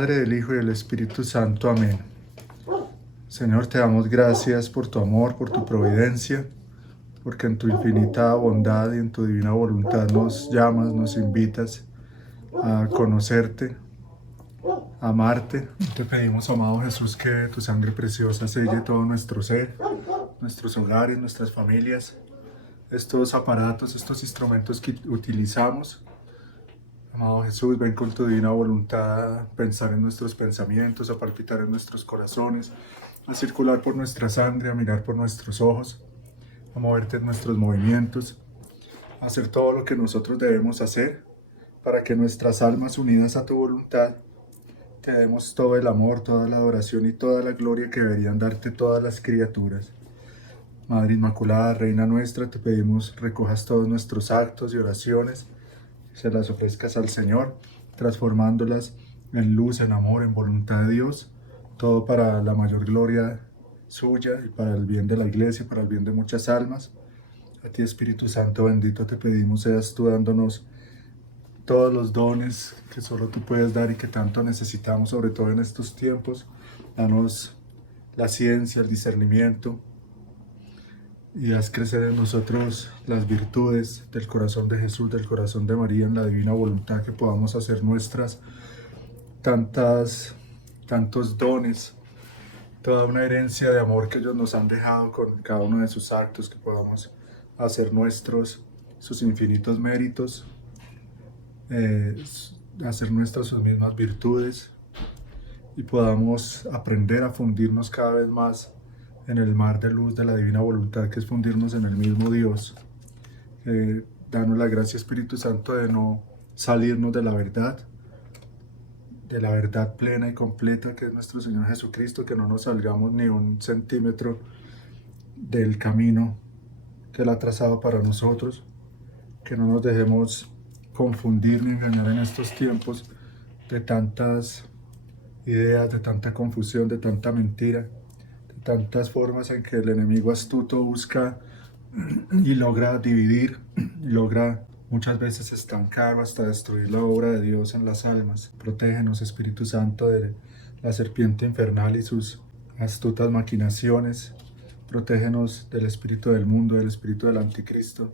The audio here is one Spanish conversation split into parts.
Padre, del Hijo y del Espíritu Santo. Amén. Señor, te damos gracias por tu amor, por tu providencia, porque en tu infinita bondad y en tu divina voluntad nos llamas, nos invitas a conocerte, a amarte. Te pedimos, amado Jesús, que tu sangre preciosa selle todo nuestro ser, nuestros hogares, nuestras familias, estos aparatos, estos instrumentos que utilizamos. Amado Jesús, ven con tu divina voluntad a pensar en nuestros pensamientos, a palpitar en nuestros corazones, a circular por nuestra sangre, a mirar por nuestros ojos, a moverte en nuestros movimientos, a hacer todo lo que nosotros debemos hacer para que nuestras almas unidas a tu voluntad te demos todo el amor, toda la adoración y toda la gloria que deberían darte todas las criaturas. Madre Inmaculada, Reina nuestra, te pedimos recojas todos nuestros actos y oraciones, se las ofrezcas al Señor, transformándolas en luz, en amor, en voluntad de Dios, todo para la mayor gloria suya y para el bien de la Iglesia, para el bien de muchas almas. A ti, Espíritu Santo bendito, te pedimos seas tú dándonos todos los dones que solo tú puedes dar y que tanto necesitamos, sobre todo en estos tiempos. Danos la ciencia, el discernimiento, y haz crecer en nosotros las virtudes del corazón de Jesús, del corazón de María, en la divina voluntad, que podamos hacer nuestras tantos dones, toda una herencia de amor que ellos nos han dejado con cada uno de sus actos, que podamos hacer nuestros sus infinitos méritos, hacer nuestras sus mismas virtudes, y podamos aprender a fundirnos cada vez más en el mar de luz de la divina voluntad, que es fundirnos en el mismo Dios. Danos la gracia, Espíritu Santo, de no salirnos de la verdad plena y completa que es nuestro Señor Jesucristo, que no nos salgamos ni un centímetro del camino que Él ha trazado para nosotros, que no nos dejemos confundir ni engañar en estos tiempos de tantas ideas, de tanta confusión, de tanta mentira, tantas formas en que el enemigo astuto busca y logra dividir, y logra muchas veces estancar o hasta destruir la obra de Dios en las almas. Protégenos, Espíritu Santo, de la serpiente infernal y sus astutas maquinaciones. Protégenos del espíritu del mundo, del espíritu del anticristo,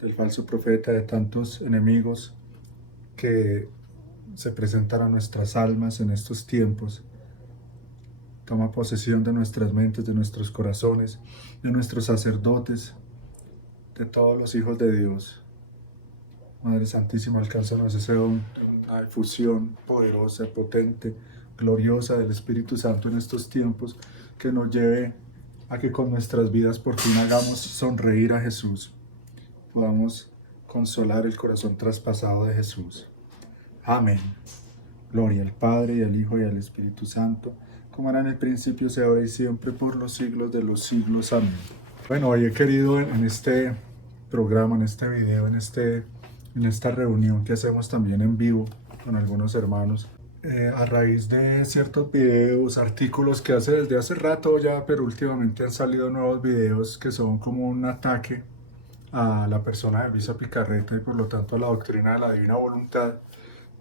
del falso profeta, de tantos enemigos que se presentan a nuestras almas en estos tiempos. Toma posesión de nuestras mentes, de nuestros corazones, de nuestros sacerdotes, de todos los hijos de Dios. Madre Santísima, alcánzanos ese don, una difusión poderosa, potente, gloriosa del Espíritu Santo en estos tiempos, que nos lleve a que con nuestras vidas por fin hagamos sonreír a Jesús, podamos consolar el corazón traspasado de Jesús. Amén. Gloria al Padre, y al Hijo, y al Espíritu Santo, como era en el principio, sea ahora y siempre, por los siglos de los siglos. Amén. Bueno, hoy he querido en este programa, en este video, en esta reunión que hacemos también en vivo con algunos hermanos, a raíz de ciertos videos, artículos que hace desde hace rato ya, pero últimamente han salido nuevos videos que son como un ataque a la persona de Luisa Picarreta y por lo tanto a la doctrina de la divina voluntad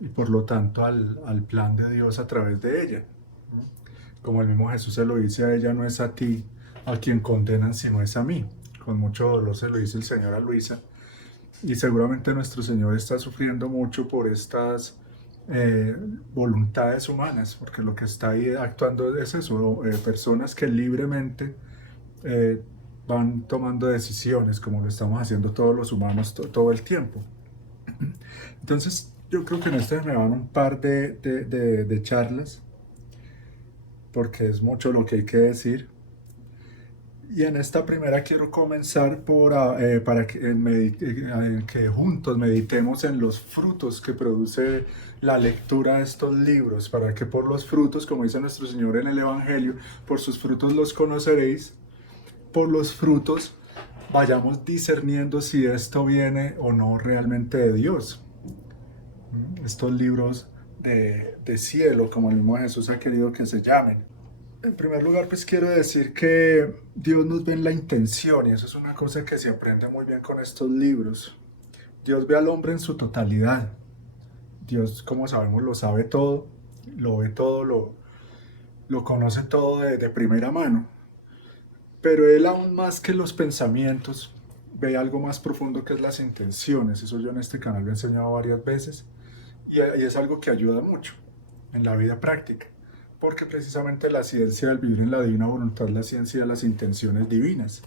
y por lo tanto al plan de Dios a través de ella. Como el mismo Jesús se lo dice a ella: no es a ti a quien condenan, sino es a mí. Con mucho dolor se lo dice el Señor a Luisa, y seguramente nuestro Señor está sufriendo mucho por estas voluntades humanas, porque lo que está ahí actuando es eso, personas que libremente van tomando decisiones, como lo estamos haciendo todos los humanos todo el tiempo. Entonces yo creo que en este me van un par de charlas, porque es mucho lo que hay que decir. Y en esta primera quiero comenzar para que juntos meditemos en los frutos que produce la lectura de estos libros, para que por los frutos, como dice nuestro Señor en el Evangelio, por sus frutos los conoceréis, por los frutos vayamos discerniendo si esto viene o no realmente de Dios. Estos libros de cielo, como el mismo Jesús ha querido que se llamen. En primer lugar, pues quiero decir que Dios nos ve en la intención, y eso es una cosa que se aprende muy bien con estos libros. Dios ve al hombre en su totalidad. Dios, como sabemos, lo sabe todo, lo ve todo, lo conoce todo de primera mano. Pero él, aún más que los pensamientos, ve algo más profundo que es las intenciones. Eso yo en este canal lo he enseñado varias veces y es algo que ayuda mucho en la vida práctica, porque precisamente la ciencia del vivir en la divina voluntad es la ciencia de las intenciones divinas.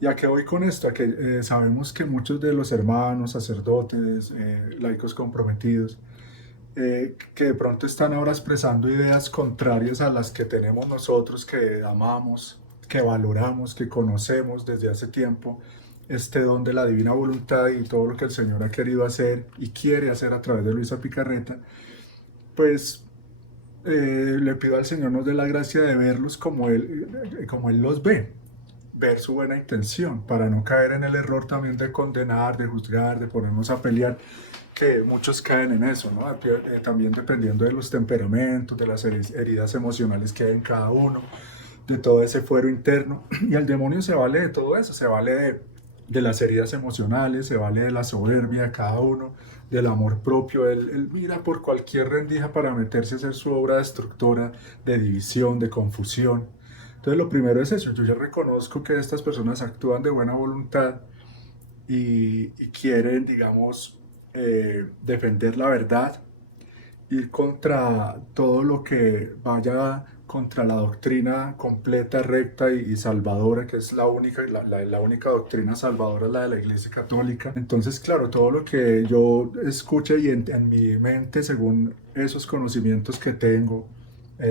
¿Y a qué voy con esto? A que sabemos que muchos de los hermanos, sacerdotes, laicos comprometidos, que de pronto están ahora expresando ideas contrarias a las que tenemos nosotros, que amamos, que valoramos, que conocemos desde hace tiempo, este don de la divina voluntad y todo lo que el Señor ha querido hacer y quiere hacer a través de Luisa Picarreta, pues le pido al Señor nos dé la gracia de verlos como Él los ve, ver su buena intención, para no caer en el error también de condenar, de juzgar, de ponernos a pelear, que muchos caen en eso, ¿no? También dependiendo de los temperamentos, de las heridas emocionales que hay en cada uno, de todo ese fuero interno. Y el demonio se vale de todo eso, se vale de las heridas emocionales, se vale de la soberbia de cada uno, del amor propio. Él mira por cualquier rendija para meterse a hacer su obra destructora, de división, de confusión. Entonces lo primero es eso, yo ya reconozco que estas personas actúan de buena voluntad y quieren, digamos, defender la verdad, ir contra todo lo que vaya contra la doctrina completa, recta y salvadora, que es la única, la única doctrina salvadora, la de la Iglesia Católica. Entonces, claro, todo lo que yo escuche y en mi mente, según esos conocimientos que tengo,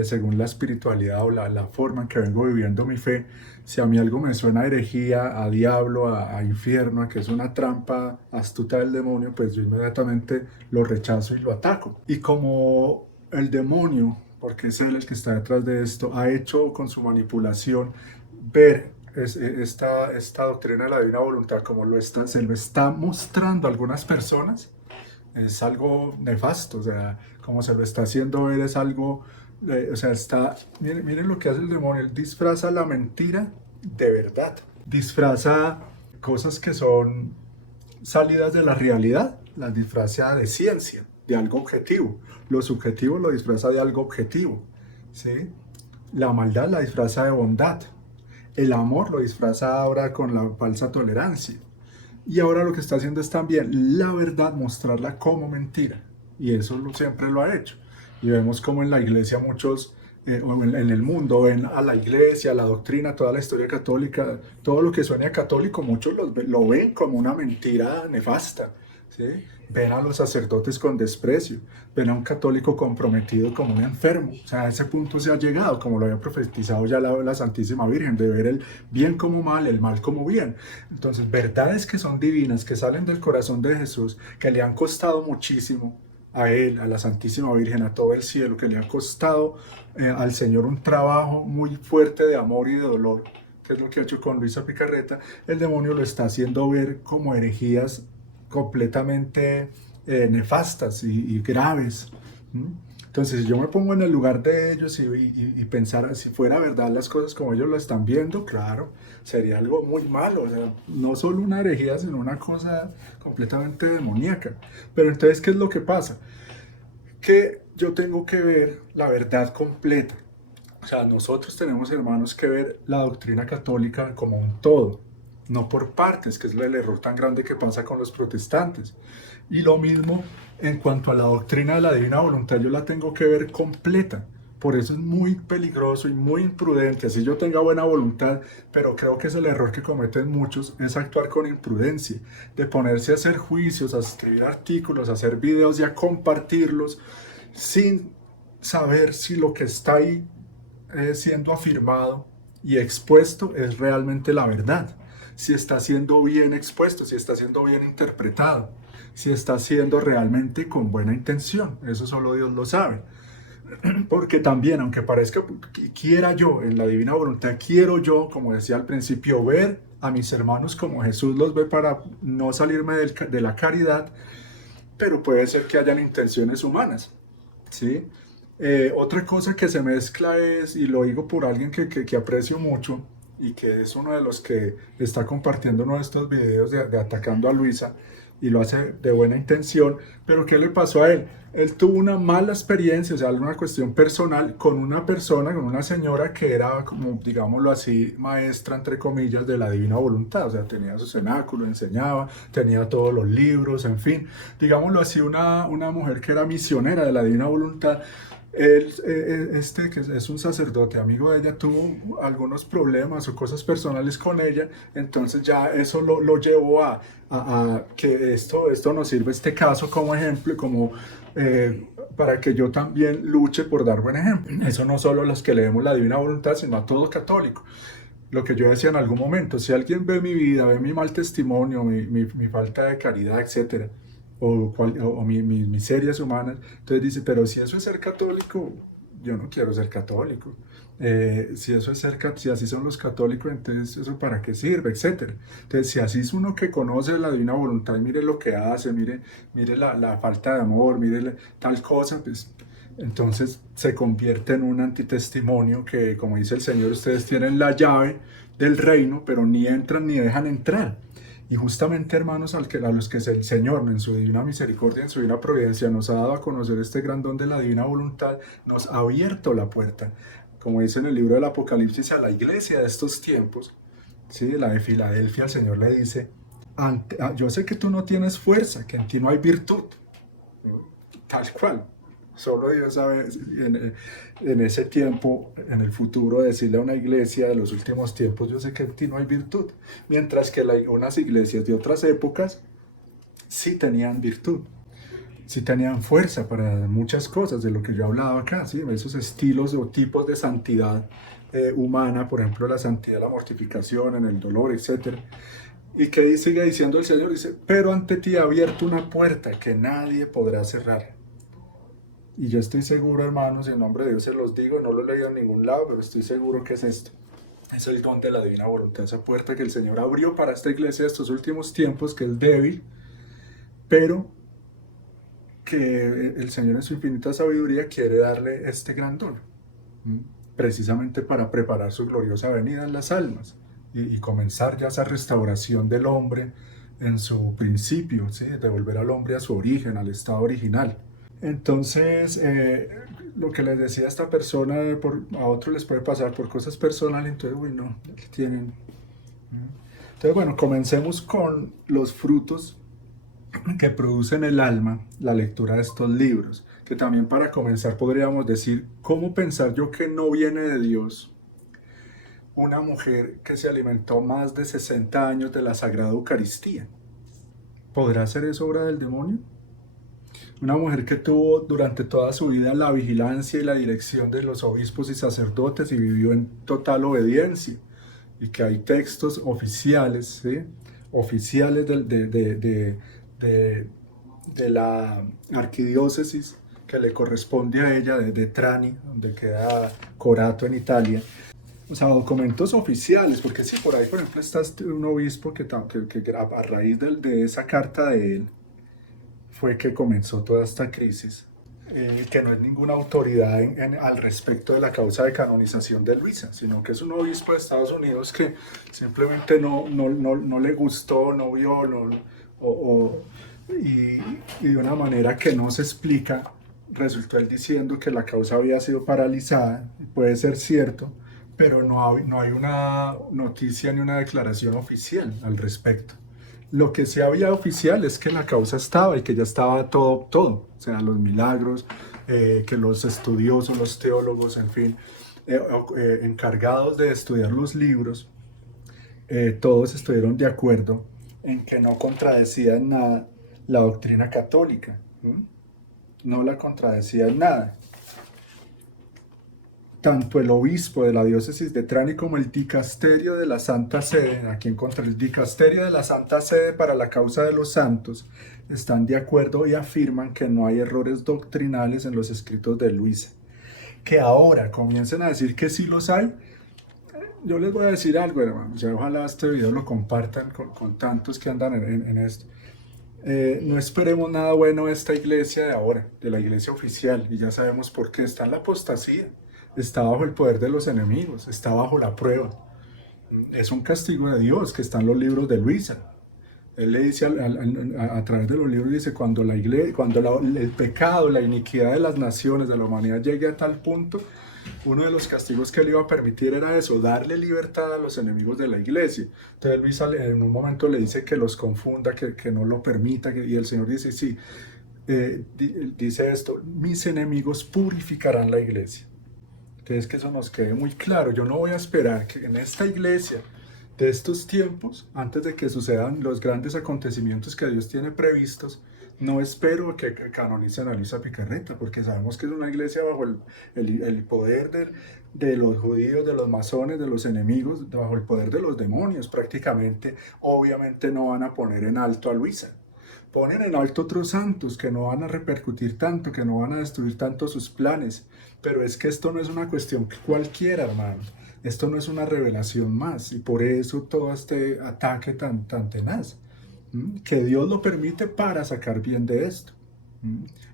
según la espiritualidad o la forma en que vengo viviendo mi fe, si a mí algo me suena a herejía, a diablo, a infierno, a que es una trampa astuta del demonio, pues yo inmediatamente lo rechazo y lo ataco. Y como el demonio, porque es él el que está detrás de esto, ha hecho con su manipulación ver esta doctrina de la divina voluntad como se lo está mostrando a algunas personas, es algo nefasto. O sea, como se lo está haciendo ver es algo, o sea, miren lo que hace el demonio, él disfraza la mentira de verdad, disfraza cosas que son salidas de la realidad, las disfraza de ciencia, de algo objetivo. Lo subjetivo lo disfraza de algo objetivo, ¿sí? La maldad la disfraza de bondad. El amor lo disfraza ahora con la falsa tolerancia. Y ahora lo que está haciendo es también la verdad mostrarla como mentira. Y eso siempre lo ha hecho. Y vemos como en la iglesia muchos, o en el mundo, ven a la iglesia, la doctrina, toda la historia católica, todo lo que suene a católico, muchos lo ven como una mentira nefasta, ¿sí? Ven a los sacerdotes con desprecio, ven a un católico comprometido como un enfermo. O sea, a ese punto se ha llegado, como lo había profetizado ya la Santísima Virgen, de ver el bien como mal, el mal como bien. Entonces, verdades que son divinas, que salen del corazón de Jesús, que le han costado muchísimo a Él, a la Santísima Virgen, a todo el cielo, que le ha costado al Señor un trabajo muy fuerte de amor y de dolor, que es lo que ha hecho con Luisa Picarreta. El demonio lo está haciendo ver como herejías completamente nefastas y graves. Entonces, si yo me pongo en el lugar de ellos y pensara si fuera verdad las cosas como ellos lo están viendo, claro, sería algo muy malo. O sea, no solo una herejía, sino una cosa completamente demoníaca. Pero entonces, ¿qué es lo que pasa? Que yo tengo que ver la verdad completa. O sea, nosotros tenemos, hermanos, que ver la doctrina católica como un todo, no por partes, que es el error tan grande que pasa con los protestantes. Y lo mismo en cuanto a la doctrina de la divina voluntad, yo la tengo que ver completa. Por eso es muy peligroso y muy imprudente, así yo tenga buena voluntad, pero creo que es el error que cometen muchos, es actuar con imprudencia, de ponerse a hacer juicios, a escribir artículos, a hacer videos y a compartirlos sin saber si lo que está ahí siendo afirmado y expuesto es realmente la verdad, si está siendo bien expuesto, si está siendo bien interpretado, si está siendo realmente con buena intención. Eso solo Dios lo sabe. Porque también, aunque parezca que quiera yo, en la divina voluntad, quiero yo, como decía al principio, ver a mis hermanos como Jesús los ve para no salirme de la caridad, pero puede ser que hayan intenciones humanas, ¿sí? Otra cosa que se mezcla es, y lo digo por alguien que aprecio mucho y que es uno de los que está compartiendo uno de estos videos de atacando a Luisa, y lo hace de buena intención, pero ¿qué le pasó a él? Él tuvo una mala experiencia, o sea, una cuestión personal con una persona, con una señora que era como, digámoslo así, maestra, entre comillas, de la divina voluntad, o sea, tenía su cenáculo, enseñaba, tenía todos los libros, en fin, digámoslo así, una mujer que era misionera de la divina voluntad. Él, que es un sacerdote, amigo de ella, tuvo algunos problemas o cosas personales con ella, entonces ya eso lo llevó a que esto nos sirve este caso como ejemplo, como para que yo también luche por dar buen ejemplo. Eso no solo a los que leemos la divina voluntad, sino a todo católico. Lo que yo decía en algún momento, si alguien ve mi vida, ve mi mal testimonio, mi falta de caridad, etcétera, o mis miserias humanas, entonces dice, pero si eso es ser católico, yo no quiero ser católico. Si eso es si así son los católicos, entonces eso para qué sirve, etcétera. Entonces, si así es uno que conoce la divina voluntad, mire lo que hace, mire la falta de amor, mire tal cosa, pues entonces se convierte en un antitestimonio que, como dice el Señor, ustedes tienen la llave del reino, pero ni entran ni dejan entrar. Y justamente, hermanos, a los que el Señor, en su divina misericordia, en su divina providencia, nos ha dado a conocer este gran don de la divina voluntad, nos ha abierto la puerta, como dice en el libro del Apocalipsis, a la iglesia de estos tiempos, ¿sí? La de Filadelfia, el Señor le dice, yo sé que tú no tienes fuerza, que en ti no hay virtud, tal cual. Solo Dios sabe en ese tiempo, en el futuro, decirle a una iglesia de los últimos tiempos, yo sé que en ti no hay virtud. Mientras que unas iglesias de otras épocas sí tenían virtud, sí tenían fuerza para muchas cosas de lo que yo hablaba acá, ¿sí? Esos estilos o tipos de santidad humana, por ejemplo, la santidad de la mortificación, en el dolor, etc. ¿Y qué sigue diciendo el Señor? Dice, pero ante ti ha abierto una puerta que nadie podrá cerrar. Y yo estoy seguro, hermanos, en nombre de Dios se los digo, no lo he leído en ningún lado, pero estoy seguro que es esto. Es el don de la divina voluntad, esa puerta que el Señor abrió para esta iglesia de estos últimos tiempos, que es débil, pero que el Señor en su infinita sabiduría quiere darle este gran don, precisamente para preparar su gloriosa venida en las almas y comenzar ya esa restauración del hombre en su principio, ¿sí? Devolver al hombre a su origen, al estado original. Entonces, lo que les decía a esta persona, a otros les puede pasar por cosas personales, entonces, uy, no, tienen. Entonces, bueno, comencemos con los frutos que produce en el alma la lectura de estos libros, que también para comenzar podríamos decir, ¿cómo pensar yo que no viene de Dios una mujer que se alimentó más de 60 años de la Sagrada Eucaristía? ¿Podrá ser eso obra del demonio? Una mujer que tuvo durante toda su vida la vigilancia y la dirección de los obispos y sacerdotes y vivió en total obediencia. Y que hay textos oficiales, ¿sí? Oficiales de la arquidiócesis que le corresponde a ella, de Trani, donde queda Corato en Italia. O sea, documentos oficiales, porque sí, por ahí, por ejemplo, está un obispo que a raíz de esa carta de él, fue que comenzó toda esta crisis, que no es ninguna autoridad al respecto de la causa de canonización de Luisa, sino que es un obispo de Estados Unidos que simplemente no le gustó, no vio, y de una manera que no se explica, resultó él diciendo que la causa había sido paralizada, puede ser cierto, pero no hay una noticia ni una declaración oficial al respecto. Lo que sí había oficial es que la causa estaba y que ya estaba todo, o sea, los milagros, que los estudiosos, los teólogos, en fin, encargados de estudiar los libros, todos estuvieron de acuerdo en que no contradecía en nada la doctrina católica, no la contradecía en nada. Tanto el obispo de la diócesis de Trani como el dicasterio de la Santa Sede, aquí encontré el dicasterio de la Santa Sede para la causa de los santos, están de acuerdo y afirman que no hay errores doctrinales en los escritos de Luisa. Que ahora comiencen a decir que sí los hay. Yo les voy a decir algo, hermanos, ojalá este video lo compartan con tantos que andan en esto. No esperemos nada bueno de esta iglesia de ahora, de la iglesia oficial, y ya sabemos por qué. Está en la apostasía, está bajo el poder de los enemigos, está bajo la prueba. Es un castigo de Dios que está en los libros de Luisa. Él le dice a través de los libros, dice, cuando el pecado, la iniquidad de las naciones, de la humanidad llegue a tal punto, uno de los castigos que él iba a permitir era eso, darle libertad a los enemigos de la iglesia. Entonces Luis en un momento le dice que los confunda, que no lo permita, y el Señor dice, sí, dice esto, mis enemigos purificarán la iglesia. Entonces que eso nos quede muy claro. Yo no voy a esperar que en esta iglesia de estos tiempos, antes de que sucedan los grandes acontecimientos que Dios tiene previstos, no espero que canonicen a Luisa Picarreta, porque sabemos que es una iglesia bajo el poder de los judíos, de los masones, de los enemigos, bajo el poder de los demonios prácticamente. Obviamente no van a poner en alto a Luisa. Ponen en alto otros santos que no van a repercutir tanto, que no van a destruir tanto sus planes. Pero es que esto no es una cuestión cualquiera, hermano. Esto no es una revelación más, y por eso todo este ataque tan tenaz, que Dios lo permite para sacar bien de esto.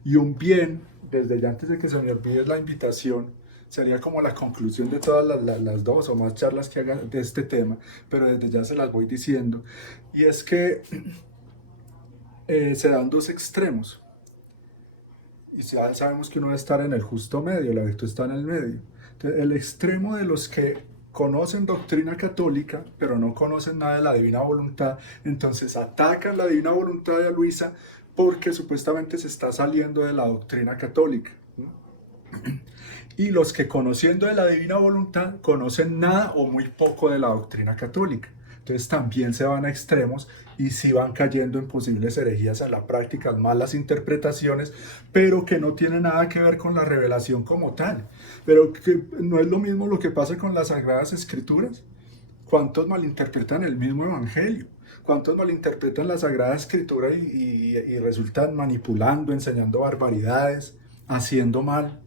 Y un bien, desde ya antes de que se me olvide la invitación, sería como la conclusión de todas las dos o más charlas que haga de este tema, pero desde ya se las voy diciendo, y es que se dan dos extremos, y ya sabemos que uno debe estar en el justo medio, la virtud está en el medio. Entonces, el extremo de los que conocen doctrina católica, pero no conocen nada de la divina voluntad, entonces atacan la divina voluntad de Luisa porque supuestamente se está saliendo de la doctrina católica. Y los que conociendo de la divina voluntad conocen nada o muy poco de la doctrina católica. Entonces también se van a extremos y sí van cayendo en posibles herejías en la práctica, malas interpretaciones, pero que no tienen nada que ver con la revelación como tal. Pero que no es lo mismo lo que pasa con las Sagradas Escrituras. ¿Cuántos malinterpretan el mismo Evangelio? ¿Cuántos malinterpretan la Sagrada Escritura y resultan manipulando, enseñando barbaridades, haciendo mal?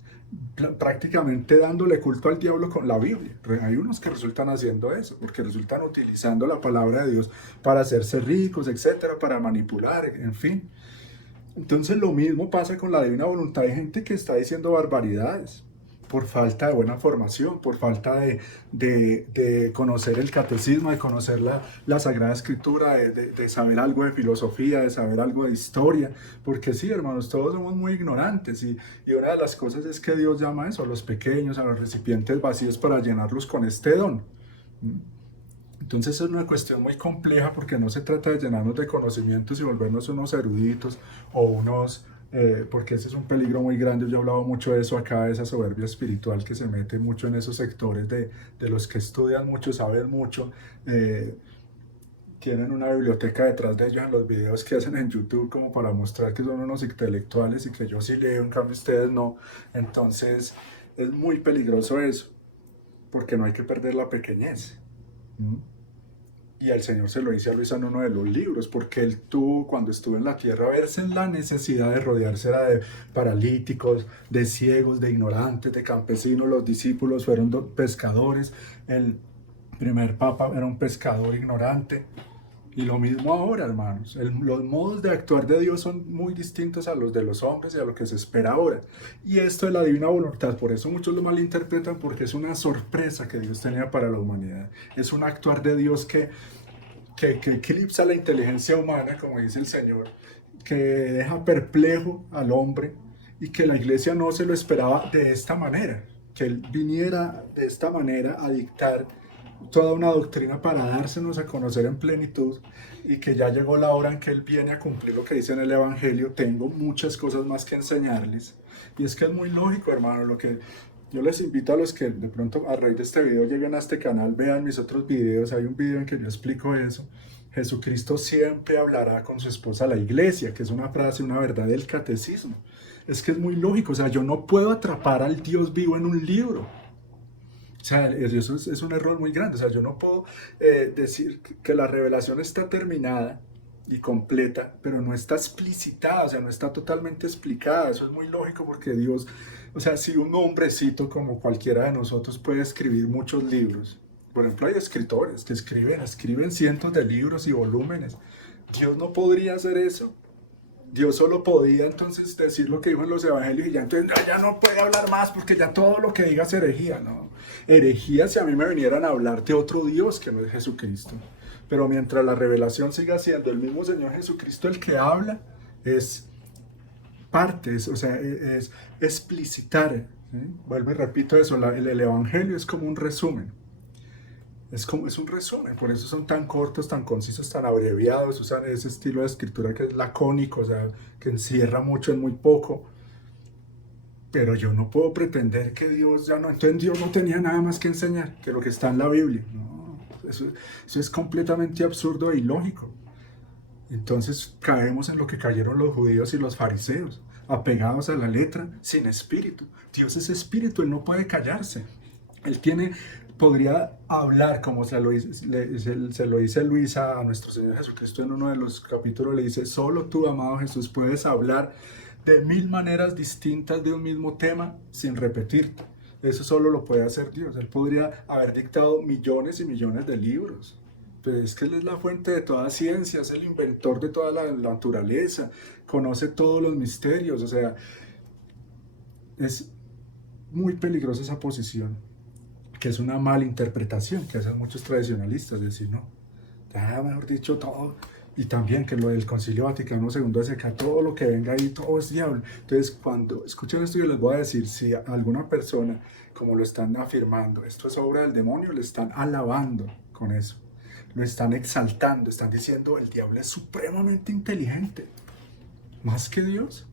Prácticamente dándole culto al diablo con la Biblia. Hay unos que resultan haciendo eso, porque resultan utilizando la palabra de Dios para hacerse ricos, etcétera, para manipular, en fin. Entonces lo mismo pasa con la divina voluntad. Hay gente que está diciendo barbaridades por falta de buena formación, por falta de conocer el catecismo, de conocer la Sagrada Escritura, de saber algo de filosofía, de saber algo de historia, porque sí, hermanos, todos somos muy ignorantes, y una de las cosas es que Dios llama a eso, a los pequeños, a los recipientes vacíos, para llenarlos con este don. Entonces es una cuestión muy compleja, porque no se trata de llenarnos de conocimientos y volvernos unos eruditos o unos... porque ese es un peligro muy grande. Yo he hablado mucho de eso acá, de esa soberbia espiritual que se mete mucho en esos sectores de los que estudian mucho, saben mucho, tienen una biblioteca detrás de ellos en los videos que hacen en YouTube como para mostrar que son unos intelectuales y que yo sí leo, en cambio ustedes no. Entonces es muy peligroso eso, porque no hay que perder la pequeñez. Y el Señor se lo dice a Luisa en uno de los libros, porque él tuvo, cuando estuvo en la tierra, verse en la necesidad de rodearse de paralíticos, de ciegos, de ignorantes, de campesinos. Los discípulos fueron pescadores, el primer papa era un pescador ignorante. Y lo mismo ahora, hermanos. Los modos de actuar de Dios son muy distintos a los de los hombres y a lo que se espera ahora. Y esto es la divina voluntad. Por eso muchos lo malinterpretan, porque es una sorpresa que Dios tenía para la humanidad. Es un actuar de Dios que eclipsa la inteligencia humana, como dice el Señor, que deja perplejo al hombre, y que la iglesia no se lo esperaba de esta manera. Que Él viniera de esta manera a dictar toda una doctrina para dársenos a conocer en plenitud, y que ya llegó la hora en que Él viene a cumplir lo que dice en el Evangelio. Tengo muchas cosas más que enseñarles. Y es que es muy lógico, hermano, lo que yo les invito a los que de pronto a raíz de este video lleguen a este canal, vean mis otros videos. Hay un video en que yo explico eso. Jesucristo siempre hablará con su esposa la iglesia, que es una frase, una verdad del catecismo. Es que es muy lógico, o sea, yo no puedo atrapar al Dios vivo en un libro. O sea, eso es un error muy grande. O sea, yo no puedo decir que la revelación está terminada y completa, pero no está explicitada, o sea, no está totalmente explicada. Eso es muy lógico, porque Dios, o sea, si un hombrecito como cualquiera de nosotros puede escribir muchos libros, por ejemplo, hay escritores que escriben cientos de libros y volúmenes, Dios no podría hacer eso. Dios solo podía entonces decir lo que dijo en los evangelios y ya entonces ya no puede hablar más porque ya todo lo que diga es herejía, ¿no? Herejía si a mí me vinieran a hablar de otro Dios que no es Jesucristo. Pero mientras la revelación siga siendo el mismo Señor Jesucristo el que habla, es parte, o sea, es explicitar. ¿Sí? Vuelvo y repito eso, el evangelio es como un resumen. Es un resumen, por eso son tan cortos, tan concisos, tan abreviados, usan ese estilo de escritura que es lacónico, o sea, que encierra mucho en muy poco. Pero yo no puedo pretender que Dios ya no, entonces Dios no tenía nada más que enseñar que lo que está en la Biblia. No, eso es completamente absurdo e ilógico. Entonces caemos en lo que cayeron los judíos y los fariseos, apegados a la letra, sin espíritu. Dios es espíritu, Él no puede callarse. Él podría hablar como se lo dice Luisa a nuestro Señor Jesucristo en uno de los capítulos, le dice, solo tú, amado Jesús, puedes hablar de 1000 maneras distintas de un mismo tema sin repetirte. Eso solo lo puede hacer Dios. Él podría haber dictado millones y millones de libros. Pues es que Él es la fuente de toda ciencia, es el inventor de toda la naturaleza, conoce todos los misterios, o sea, es muy peligrosa esa posición, que es una mala interpretación que hacen muchos tradicionalistas, decir, no, mejor dicho, todo, y también que lo del Concilio Vaticano II hace que todo lo que venga ahí, todo es diablo. Entonces, cuando escuchen esto, yo les voy a decir, si a alguna persona, como lo están afirmando, esto es obra del demonio, le están alabando con eso, lo están exaltando, están diciendo, el diablo es supremamente inteligente, más que Dios.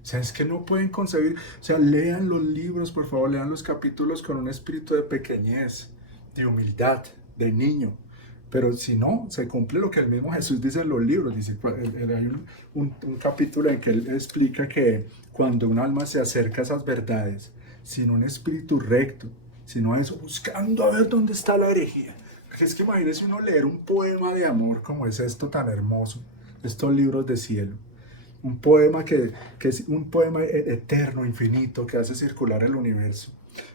O sea, es que no pueden concebir, o sea, lean los libros, por favor, lean los capítulos con un espíritu de pequeñez, de humildad, de niño. Pero si no, se cumple lo que el mismo Jesús dice en los libros. Dice, hay un capítulo en que él explica que cuando un alma se acerca a esas verdades, sin un espíritu recto, sino a eso, buscando a ver dónde está la herejía. Porque es que imagínese uno leer un poema de amor como es esto tan hermoso, estos libros de cielo. Un poema que es un poema eterno, infinito, que hace circular el universo.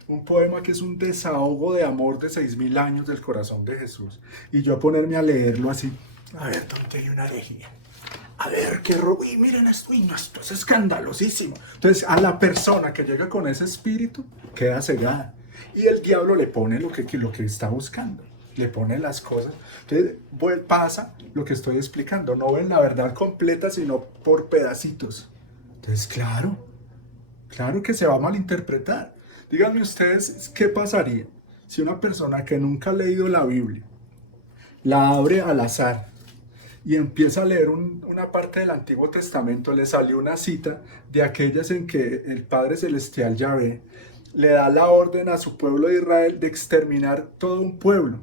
Un poema que es un desahogo de amor de 6000 años del corazón de Jesús. Y yo ponerme a leerlo así, a ver, ¿dónde hay una herejía? A ver, qué robo, y miren esto, y no, esto es escandalosísimo. Entonces, a la persona que llega con ese espíritu, queda cegada. Y el diablo le pone lo que está buscando. Le pone las cosas. Entonces pasa lo que estoy explicando. No ven la verdad completa, sino por pedacitos. Entonces, claro que se va a malinterpretar. Díganme ustedes, ¿qué pasaría si una persona que nunca ha leído la Biblia la abre al azar y empieza a leer una parte del Antiguo Testamento, le salió una cita de aquellas en que el Padre Celestial Yahvé le da la orden a su pueblo de Israel de exterminar todo un pueblo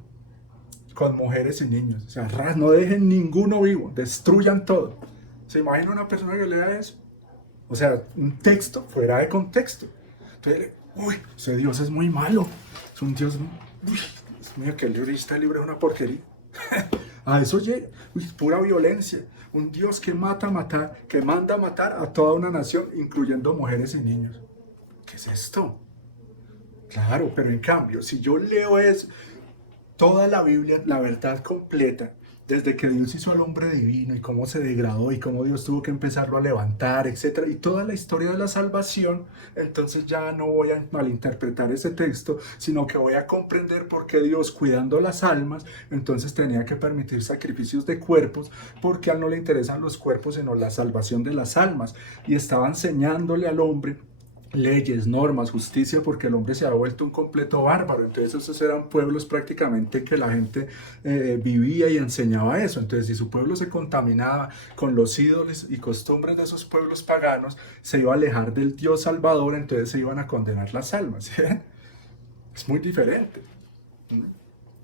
con mujeres y niños? O sea, no dejen ninguno vivo, destruyan todo. ¿Se imagina una persona que lea eso? O sea, un texto fuera de contexto. Entonces, uy, ese Dios es muy malo. Es un Dios, uy, Dios mío, que el libro es una porquería. A eso llega, uy, pura violencia. Un Dios que que manda a matar a toda una nación, incluyendo mujeres y niños. ¿Qué es esto? Claro, pero en cambio, si yo leo eso, toda la Biblia, la verdad completa, desde que Dios hizo al hombre divino y cómo se degradó y cómo Dios tuvo que empezarlo a levantar, etcétera, y toda la historia de la salvación, entonces ya no voy a malinterpretar ese texto, sino que voy a comprender por qué Dios, cuidando las almas, entonces tenía que permitir sacrificios de cuerpos, porque a él no le interesan los cuerpos, sino la salvación de las almas, y estaba enseñándole al hombre leyes, normas, justicia, porque el hombre se ha vuelto un completo bárbaro. Entonces esos eran pueblos prácticamente que la gente vivía y enseñaba eso. Entonces si su pueblo se contaminaba con los ídolos y costumbres de esos pueblos paganos, se iba a alejar del Dios Salvador, entonces se iban a condenar las almas. ¿Sí? Es muy diferente.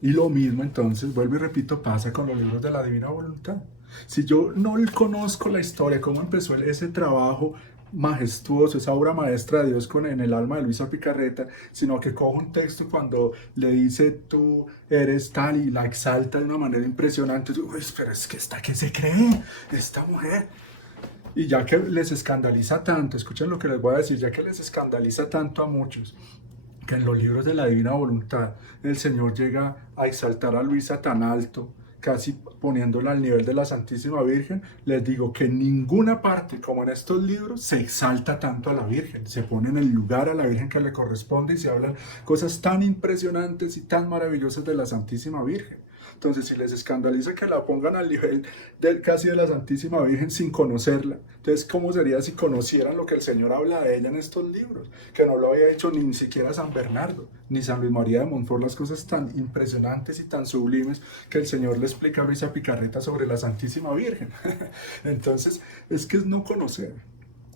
Y lo mismo entonces, vuelvo y repito, pasa con los libros de la Divina Voluntad. Si yo no conozco la historia, cómo empezó ese trabajo majestuoso, esa obra maestra de Dios en el alma de Luisa Picarreta, sino que cojo un texto cuando le dice tú eres tal y la exalta de una manera impresionante, uy, pero es que ¿qué se cree esta mujer? Y ya que les escandaliza tanto, escuchen lo que les voy a decir, ya que les escandaliza tanto a muchos, que en los libros de la Divina Voluntad el Señor llega a exaltar a Luisa tan alto, casi poniéndola al nivel de la Santísima Virgen, les digo que en ninguna parte, como en estos libros, se exalta tanto a la Virgen, se pone en el lugar a la Virgen que le corresponde y se hablan cosas tan impresionantes y tan maravillosas de la Santísima Virgen. Entonces, si les escandaliza que la pongan al nivel casi de la Santísima Virgen sin conocerla, entonces, ¿cómo sería si conocieran lo que el Señor habla de ella en estos libros? Que no lo había hecho ni siquiera San Bernardo, ni San Luis María de Montfort, las cosas tan impresionantes y tan sublimes que el Señor le explica a Luisa Picarreta sobre la Santísima Virgen. Entonces, es que es no conocer.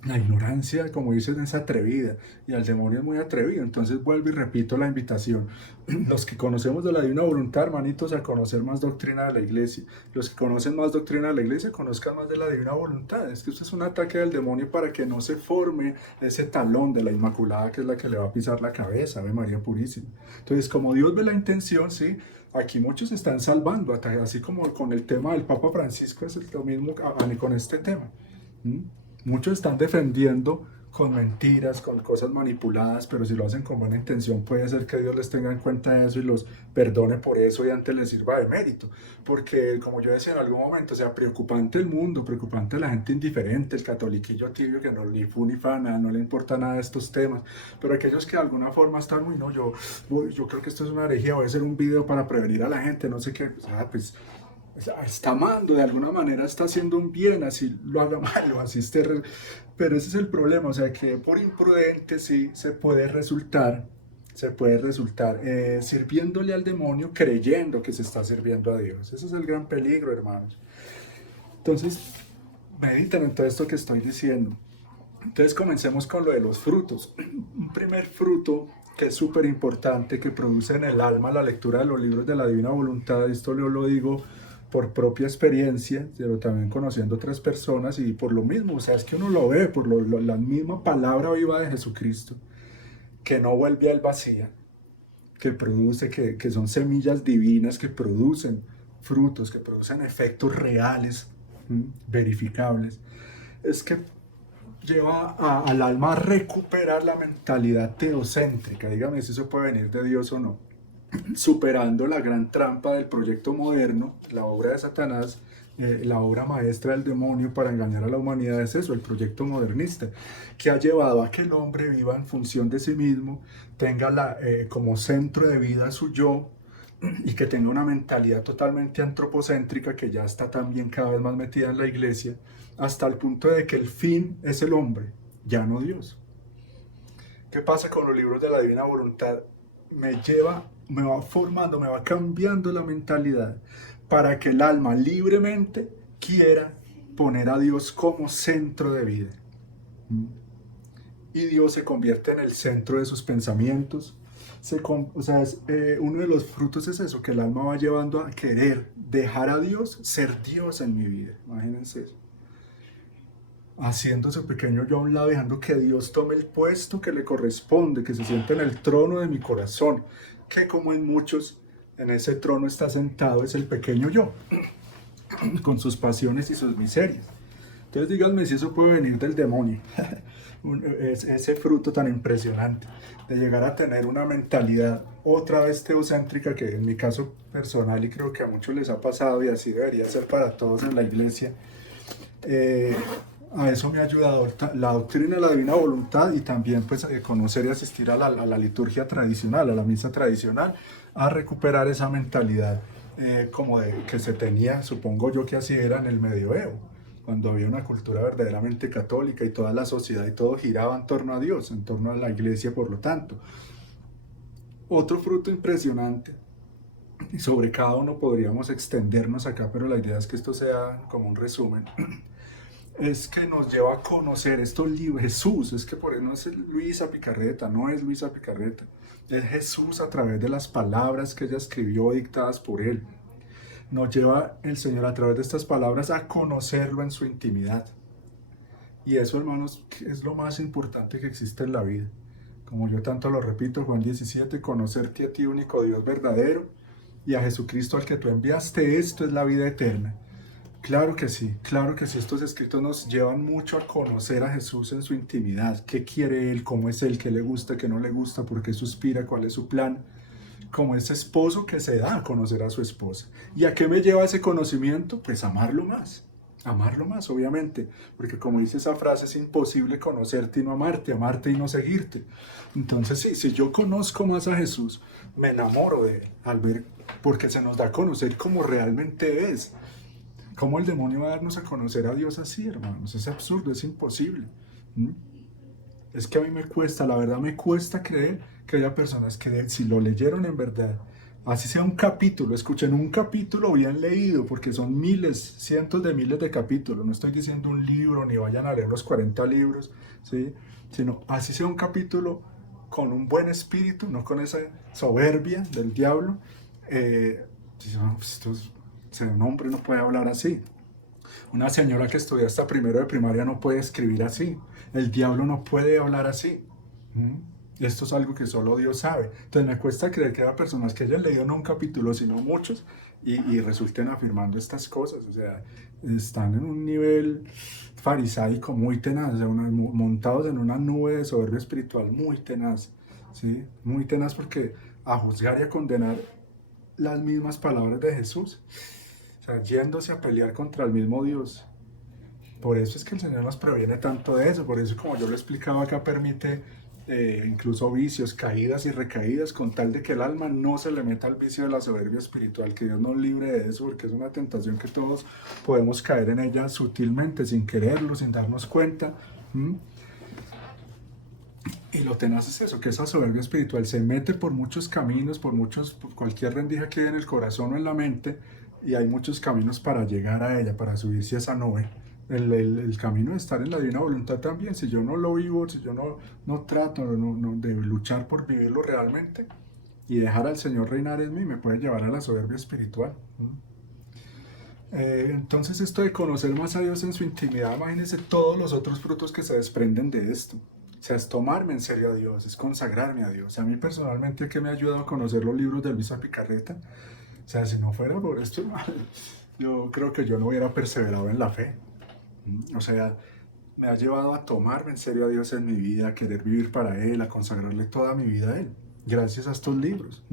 La ignorancia, como dicen, es atrevida y al demonio es muy atrevido. Entonces vuelvo y repito la invitación. Los que conocemos de la divina voluntad, hermanitos, a conocer más doctrina de la iglesia. Los que conocen más doctrina de la iglesia, conozcan más de la divina voluntad. Es que esto es un ataque del demonio para que no se forme ese talón de la Inmaculada, que es la que le va a pisar la cabeza, Ave María Purísima. Entonces, como Dios ve la intención, sí, aquí muchos se están salvando, así como con el tema del Papa Francisco, es lo mismo con este tema. Muchos están defendiendo con mentiras, con cosas manipuladas, pero si lo hacen con buena intención, puede ser que Dios les tenga en cuenta eso y los perdone por eso y antes les sirva de mérito. Porque, como yo decía en algún momento, o sea, preocupante el mundo, preocupante la gente indiferente, el catoliquillo tibio que no ni fu ni fa, nada, no le importa nada de estos temas. Pero aquellos que de alguna forma están, uy, no, yo creo que esto es una herejía, voy a hacer un video para prevenir a la gente, no sé qué, pues está amando, de alguna manera está haciendo un bien, así lo haga mal o así esté, pero ese es el problema, o sea que por imprudente sí se puede resultar sirviéndole al demonio creyendo que se está sirviendo a Dios. Ese es el gran peligro, hermanos. Entonces, mediten en todo esto que estoy diciendo. Entonces comencemos con lo de los frutos. Un primer fruto que es súper importante, que produce en el alma la lectura de los libros de la Divina Voluntad, esto yo lo digo por propia experiencia, pero también conociendo otras personas y por lo mismo, o sea, es que uno lo ve por la misma palabra viva de Jesucristo, que no vuelve al vacío, que produce, que son semillas divinas que producen frutos, que producen efectos reales, verificables. Es que lleva al alma a recuperar la mentalidad teocéntrica, dígame si eso puede venir de Dios o no, superando la gran trampa del proyecto moderno, la obra de Satanás, la obra maestra del demonio para engañar a la humanidad es eso, el proyecto modernista, que ha llevado a que el hombre viva en función de sí mismo, tenga como centro de vida su yo, y que tenga una mentalidad totalmente antropocéntrica que ya está también cada vez más metida en la iglesia, hasta el punto de que el fin es el hombre, ya no Dios. ¿Qué pasa con los libros de la Divina Voluntad? Me va formando, me va cambiando la mentalidad para que el alma libremente quiera poner a Dios como centro de vida. Y Dios se convierte en el centro de sus pensamientos. Uno de los frutos es eso, que el alma va llevando a querer dejar a Dios ser Dios en mi vida. Imagínense eso. Haciéndose pequeño yo a un lado, dejando que Dios tome el puesto que le corresponde, que se siente en el trono de mi corazón, que como en muchos, en ese trono está sentado es el pequeño yo, con sus pasiones y sus miserias. Entonces díganme si eso puede venir del demonio, ese fruto tan impresionante, de llegar a tener una mentalidad otra vez teocéntrica, que en mi caso personal y creo que a muchos les ha pasado y así debería ser para todos en la iglesia. A eso me ha ayudado la doctrina de la Divina Voluntad y también pues conocer y asistir a la liturgia tradicional, a la misa tradicional, a recuperar esa mentalidad como que se tenía, supongo yo que así era en el medioevo, cuando había una cultura verdaderamente católica y toda la sociedad y todo giraba en torno a Dios, en torno a la iglesia, por lo tanto. Otro fruto impresionante, y sobre cada uno podríamos extendernos acá, pero la idea es que esto sea como un resumen, es que nos lleva a conocer estos libros. Jesús, es que por eso no es Luisa Picarreta, no es Luisa Picarreta, es Jesús a través de las palabras que ella escribió dictadas por él. Nos lleva el Señor a través de estas palabras a conocerlo en su intimidad. Y eso, hermanos, es lo más importante que existe en la vida. Como yo tanto lo repito, Juan 17, conocerte a ti, único Dios verdadero, y a Jesucristo al que tú enviaste, esto es la vida eterna. Claro que sí, estos escritos nos llevan mucho a conocer a Jesús en su intimidad, qué quiere Él, cómo es Él, qué le gusta, qué no le gusta, por qué suspira, cuál es su plan, como ese esposo que se da a conocer a su esposa. ¿Y a qué me lleva ese conocimiento? Pues amarlo más, obviamente, porque como dice esa frase, es imposible conocerte y no amarte y no seguirte. Entonces sí, si yo conozco más a Jesús, me enamoro de él al ver, porque se nos da a conocer como realmente es. ¿Cómo el demonio va a darnos a conocer a Dios así, hermanos? Es absurdo, es imposible. ¿Mm? Es que a mí me cuesta, la verdad me cuesta creer que haya personas que si lo leyeron en verdad, así sea un capítulo, escuchen un capítulo bien leído, porque son miles, cientos de miles de capítulos, no estoy diciendo un libro, ni vayan a leer los 40 libros, ¿sí? Sino así sea un capítulo con un buen espíritu, no con esa soberbia del diablo. No, un hombre no puede hablar así. Una señora que estudia hasta primero de primaria no puede escribir así. El diablo no puede hablar así. ¿Mm? Esto es algo que solo Dios sabe. Entonces me cuesta creer que haya personas que hayan leído no un capítulo, sino muchos, y resulten afirmando estas cosas. O sea, están en un nivel farisaico muy tenaz, o sea, montados en una nube de soberbia espiritual muy tenaz. ¿Sí? Muy tenaz porque a juzgar y a condenar las mismas palabras de Jesús. O sea, yéndose a pelear contra el mismo Dios. Por eso es que el Señor nos previene tanto de eso. Por eso, como yo lo explicaba acá, permite incluso vicios, caídas y recaídas, con tal de que el alma no se le meta al vicio de la soberbia espiritual. Que Dios nos libre de eso, porque es una tentación que todos podemos caer en ella sutilmente, sin quererlo, sin darnos cuenta. ¿Mm? Y lo tenaz es eso, que esa soberbia espiritual se mete por muchos caminos, por cualquier rendija que hay en el corazón o en la mente, y hay muchos caminos para llegar a ella, para subirse a esa nube. El camino de estar en la divina voluntad también, si yo no lo vivo, si yo no trato de luchar por vivirlo realmente y dejar al Señor reinar en mí, me puede llevar a la soberbia espiritual. Entonces esto de conocer más a Dios en su intimidad, imagínense todos los otros frutos que se desprenden de esto. O sea, es tomarme en serio a Dios, es consagrarme a Dios. A mí personalmente, que me ha ayudado a conocer los libros de Luisa Picarreta, o sea, si no fuera por esto, yo creo que yo no hubiera perseverado en la fe. O sea, me ha llevado a tomarme en serio a Dios en mi vida, a querer vivir para Él, a consagrarle toda mi vida a Él, gracias a estos libros.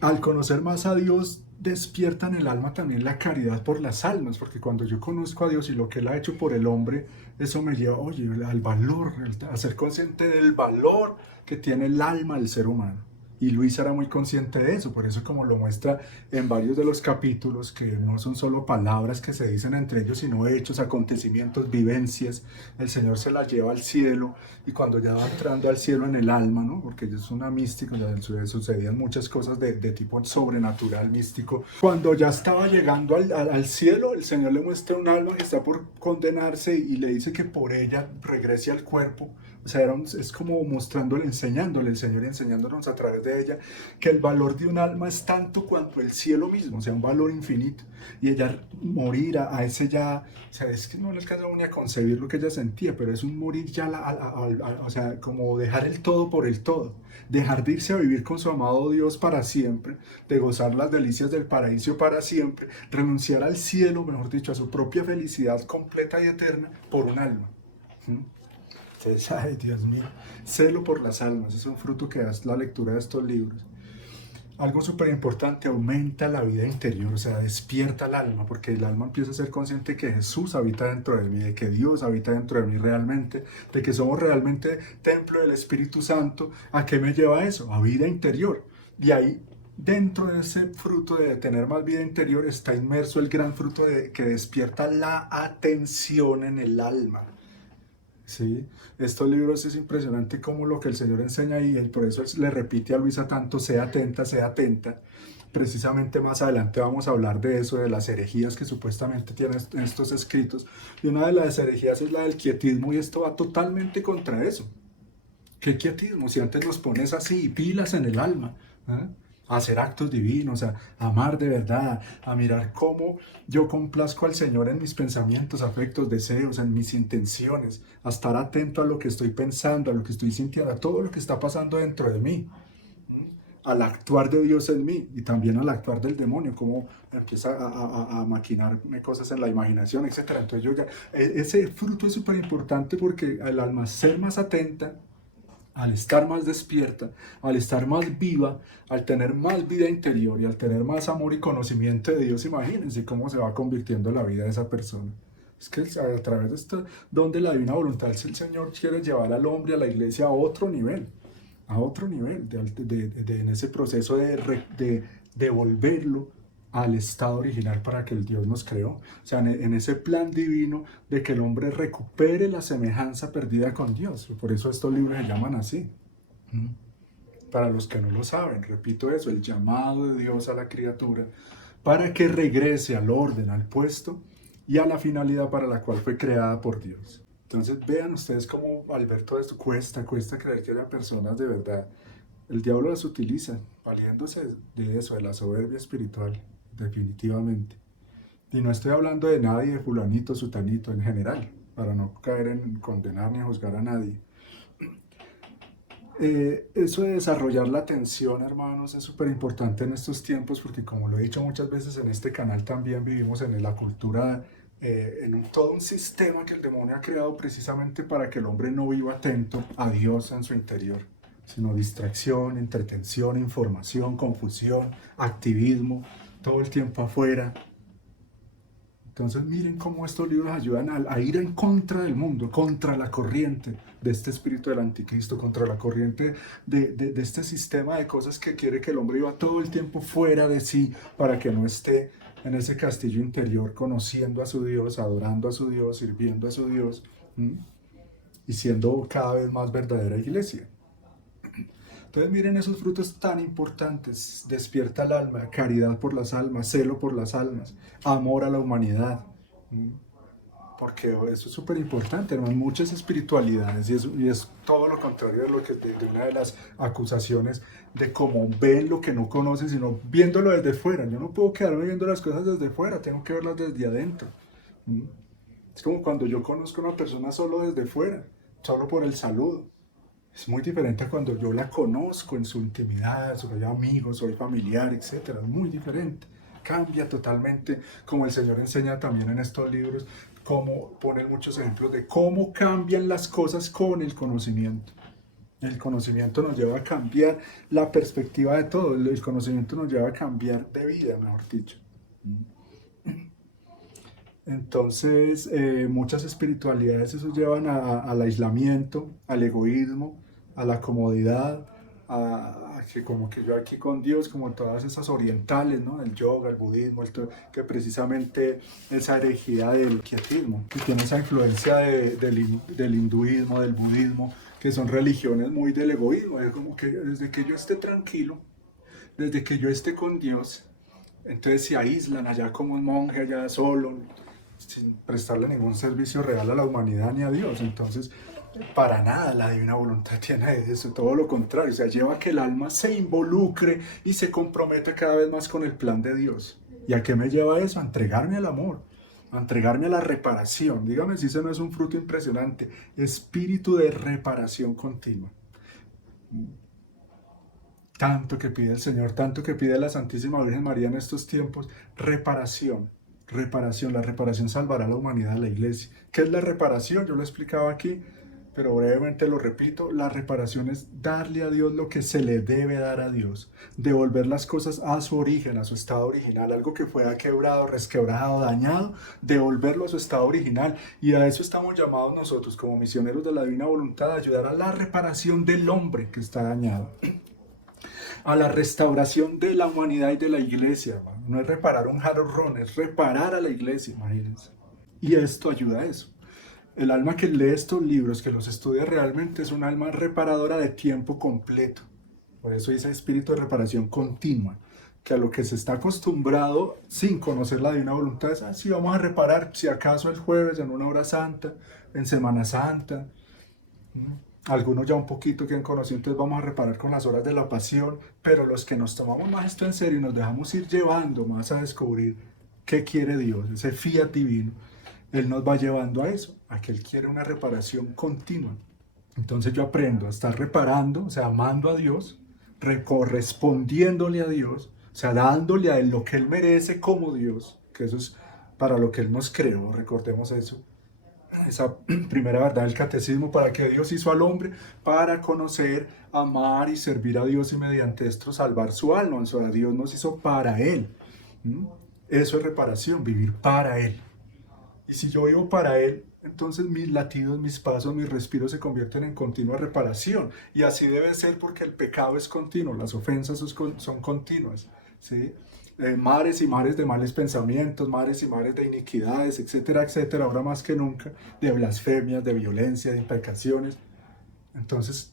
Al conocer más a Dios, despierta en el alma también la caridad por las almas, porque cuando yo conozco a Dios y lo que Él ha hecho por el hombre, eso me lleva, oye, al valor, a ser consciente del valor que tiene el alma del ser humano. Y Luis era muy consciente de eso, por eso, como lo muestra en varios de los capítulos, que no son solo palabras que se dicen entre ellos, sino hechos, acontecimientos, vivencias. El Señor se la lleva al cielo, y cuando ya va entrando al cielo en el alma, ¿no? Porque ella es una mística, ya sucedían muchas cosas de tipo sobrenatural, místico. Cuando ya estaba llegando al cielo, el Señor le muestra un alma que está por condenarse, y le dice que por ella regrese al cuerpo. O sea, es como mostrándole, enseñándole, el Señor enseñándonos a través de ella, que el valor de un alma es tanto cuanto el cielo mismo, o sea, un valor infinito. Y ella morir a ese ya, o sea, es que no le alcanza ni a concebir lo que ella sentía, pero es un morir ya, o sea, como dejar el todo por el todo. Dejar de irse a vivir con su amado Dios para siempre, de gozar las delicias del paraíso para siempre, renunciar al cielo, mejor dicho, a su propia felicidad completa y eterna por un alma. Entonces, ay, Dios mío, celo por las almas, es un fruto que da la lectura de estos libros. Algo súper importante, aumenta la vida interior, o sea, despierta el alma, porque el alma empieza a ser consciente que Jesús habita dentro de mí, de que Dios habita dentro de mí realmente, de que somos realmente templo del Espíritu Santo. ¿A qué me lleva eso? A vida interior. Y ahí, dentro de ese fruto de tener más vida interior, está inmerso el gran fruto que despierta la atención en el alma. Sí, estos libros es impresionante como lo que el Señor enseña, y por eso le repite a Luisa tanto, sea atenta, sea atenta. Precisamente más adelante vamos a hablar de eso, de las herejías que supuestamente tienen estos escritos. Y una de las herejías es la del quietismo, y esto va totalmente contra eso. ¿Qué quietismo? Si antes nos pones así, pilas en el alma, ¿eh? A hacer actos divinos, a amar de verdad, a mirar cómo yo complazco al Señor en mis pensamientos, afectos, deseos, en mis intenciones, a estar atento a lo que estoy pensando, a lo que estoy sintiendo, a todo lo que está pasando dentro de mí, al actuar de Dios en mí, y también al actuar del demonio, cómo empieza a maquinarme cosas en la imaginación, etc. Entonces ese fruto es súper importante, porque al alma ser más atenta, al estar más despierta, al estar más viva, al tener más vida interior y al tener más amor y conocimiento de Dios, imagínense cómo se va convirtiendo la vida de esa persona. Es que a través de este don de la divina voluntad, el Señor quiere llevar al hombre, a la iglesia, a otro nivel, en ese proceso de devolverlo al estado original para que el Dios nos creó. O sea, en ese plan divino de que el hombre recupere la semejanza perdida con Dios. Por eso estos libros se llaman así. Para los que no lo saben, repito eso, el llamado de Dios a la criatura para que regrese al orden, al puesto y a la finalidad para la cual fue creada por Dios. Entonces vean ustedes cómo al ver todo esto cuesta creer que hayan personas de verdad. El diablo las utiliza, valiéndose de eso, de la soberbia espiritual, definitivamente. Y no estoy hablando de nadie, de fulanito, sutanito, en general, para no caer en condenar ni juzgar a nadie. Eso de desarrollar la atención, hermanos, es súper importante en estos tiempos porque, como lo he dicho muchas veces en este canal, también vivimos en la cultura, todo un sistema que el demonio ha creado precisamente para que el hombre no viva atento a Dios en su interior, sino distracción, entretención, información, confusión, activismo, todo el tiempo afuera. Entonces miren cómo estos libros ayudan a ir en contra del mundo, contra la corriente de este espíritu del anticristo, contra la corriente de este sistema de cosas que quiere que el hombre viva todo el tiempo fuera de sí para que no esté en ese castillo interior conociendo a su Dios, adorando a su Dios, sirviendo a su Dios, y siendo cada vez más verdadera iglesia. Entonces miren esos frutos tan importantes: despierta el alma, caridad por las almas, celo por las almas, amor a la humanidad, porque eso es súper importante, hermano. Muchas espiritualidades, y es todo lo contrario de lo que de una de las acusaciones de cómo ven lo que no conocen, sino viéndolo desde fuera. Yo no puedo quedarme viendo las cosas desde fuera, tengo que verlas desde adentro. Es como cuando yo conozco a una persona solo desde fuera, solo por el saludo. Es muy diferente a cuando yo la conozco en su intimidad, soy amigo, soy familiar, etc. Es muy diferente. Cambia totalmente, como el Señor enseña también en estos libros, cómo pone muchos ejemplos de cómo cambian las cosas con el conocimiento. El conocimiento nos lleva a cambiar la perspectiva de todo. El conocimiento nos lleva a cambiar de vida, mejor dicho. Entonces, muchas espiritualidades eso llevan al aislamiento, al egoísmo, a la comodidad, a que como que yo aquí con Dios, como todas esas orientales, ¿no? El yoga, el budismo, que precisamente esa herejía del quietismo, que tiene esa influencia del hinduismo, del budismo, que son religiones muy del egoísmo, es como que desde que yo esté tranquilo, desde que yo esté con Dios, entonces se aíslan allá como un monje allá solo, sin prestarle ningún servicio real a la humanidad ni a Dios. Entonces, para nada la divina voluntad tiene eso, todo lo contrario, o sea, lleva a que el alma se involucre y se comprometa cada vez más con el plan de Dios. ¿Y a qué me lleva eso? A entregarme al amor, a entregarme a la reparación. Dígame si eso no es un fruto impresionante: espíritu de reparación continua. Tanto que pide el Señor, tanto que pide la Santísima Virgen María en estos tiempos: reparación. Reparación, la reparación salvará a la humanidad, a la iglesia. ¿Qué es la reparación? Yo lo explicaba aquí, pero brevemente lo repito: la reparación es darle a Dios lo que se le debe dar a Dios, devolver las cosas a su origen, a su estado original, algo que fue quebrado, resquebrajado, dañado, devolverlo a su estado original. Y a eso estamos llamados nosotros como misioneros de la divina voluntad, a ayudar a la reparación del hombre que está dañado, a la restauración de la humanidad y de la iglesia, hermano. No es reparar un jarrón, es reparar a la iglesia, imagínense. Y esto ayuda a eso. El alma que lee estos libros, que los estudia realmente, es un alma reparadora de tiempo completo. Por eso dice espíritu de reparación continua, que a lo que se está acostumbrado sin conocer la divina voluntad es así: vamos a reparar si acaso el jueves, en una hora santa, en Semana Santa. Algunos ya un poquito que han conocido, entonces vamos a reparar con las horas de la pasión, pero los que nos tomamos más esto en serio y nos dejamos ir llevando más a descubrir qué quiere Dios, ese fiat divino, Él nos va llevando a eso, a que Él quiere una reparación continua. Entonces yo aprendo a estar reparando, o sea, amando a Dios, correspondiéndole a Dios, o sea, dándole a Él lo que Él merece como Dios, que eso es para lo que Él nos creó, recordemos eso. esa primera verdad del catecismo, para que Dios hizo al hombre, para conocer, amar y servir a Dios y mediante esto salvar su alma. O sea, Dios nos hizo para Él. ¿Mm? Eso es reparación, vivir para Él. Y si yo vivo para Él, entonces mis latidos, mis pasos, mis respiros se convierten en continua reparación. Y así debe ser porque el pecado es continuo, las ofensas son continuas. ¿Sí? Mares y mares de males pensamientos, mares y mares de iniquidades, etcétera, etcétera, ahora más que nunca, de blasfemias, de violencia, de imprecaciones. Entonces,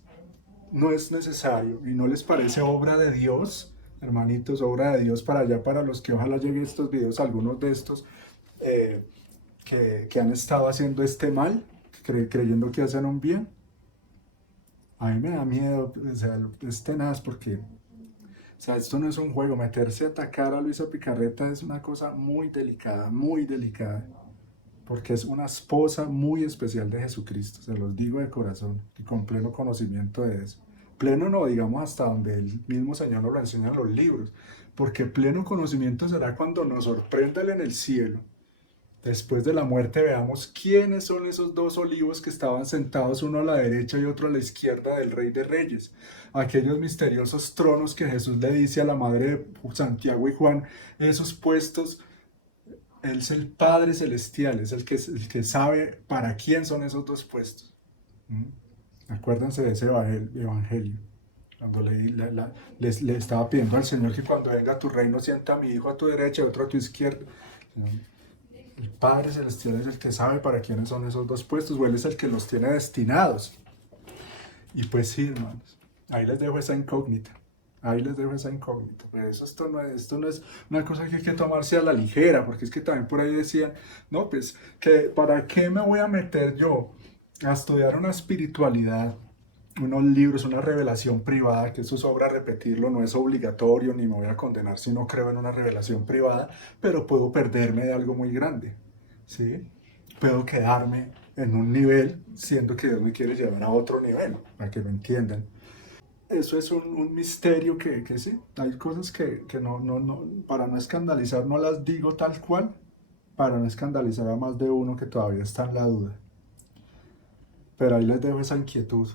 no es necesario y no les parece obra de Dios, hermanitos, obra de Dios para allá, para los que ojalá lleguen estos videos, algunos de estos que han estado haciendo este mal, creyendo que hacen un bien. A mí me da miedo, o sea, es tenaz porque, o sea, esto no es un juego, meterse a atacar a Luisa Picarreta es una cosa muy delicada, porque es una esposa muy especial de Jesucristo, se los digo de corazón, y con pleno conocimiento de eso. Pleno no, digamos hasta donde el mismo Señor nos lo enseña en los libros, porque pleno conocimiento será cuando nos sorprenda Él en el cielo. Después de la muerte veamos quiénes son esos dos olivos que estaban sentados uno a la derecha y otro a la izquierda del Rey de Reyes. Aquellos misteriosos tronos que Jesús le dice a la madre de Santiago y Juan, esos puestos. Él es el Padre Celestial, es el que sabe para quién son esos dos puestos. ¿Mm? Acuérdense de ese evangelio. Cuando le estaba pidiendo al Señor que cuando venga a tu reino sienta a mi hijo a tu derecha y otro a tu izquierda. El Padre Celestial es el que sabe para quiénes son esos dos puestos, o Él es el que los tiene destinados. Y pues sí, hermanos, ahí les dejo esa incógnita. Ahí les dejo esa incógnita. Pues esto no es una cosa que hay que tomarse a la ligera, porque es que también por ahí decían, no, pues, que ¿para qué me voy a meter yo a estudiar una espiritualidad, unos libros, una revelación privada, que eso sobra repetirlo, no es obligatorio, ni me voy a condenar si no creo en una revelación privada, pero puedo perderme de algo muy grande, ¿sí? Puedo quedarme en un nivel, siendo que Dios me quiere llevar a otro nivel, para que me entiendan. Eso es un misterio que sí, hay cosas que no, para no escandalizar, no las digo tal cual, para no escandalizar a más de uno que todavía está en la duda. Pero ahí les dejo esa inquietud.